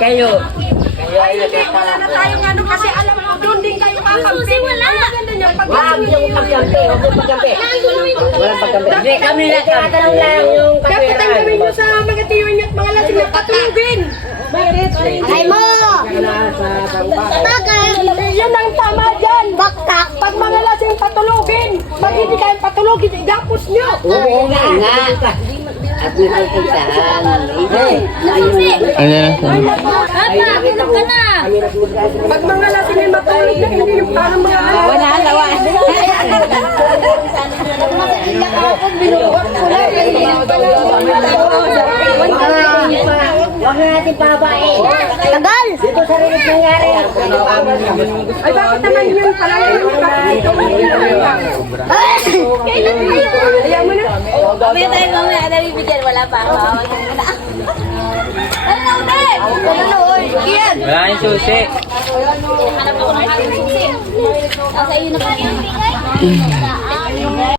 kayo. Ay, hindi, wala na tayong ano kasi alam mo, doon din kayo kakampi. Wala. Wag yung pagkampi, wag yung pagkampi. Walang pagkampi. Hindi, kami na tinatanong lang yung Dapat ang kapira. gawin nyo sa mga tiyoy at mga lasing na patulugin. Ay mo! Bakit? Yan ang tama dyan. Baktak! Pag mga lasing patulugin, pag hindi kayo patulugin, igapos nyo. Oo nga. At nagpuntahan. Ano na? Pag mga lasing ay matulog na, hindi yung parang mga ano. Wala, lawa. Huwag na natin pabain. Tagal! Dito sa rin nangyari. Ay, bakit naman yun? Parang yung kapatid. Ayaw mo na. Mamaya tayo mamaya na bibigyan. Wala pa ako. Ano na ulit? Ano oy? Iyan! Wala yung susi. Hanap ako ng aking susi. Nasa iyo na pa.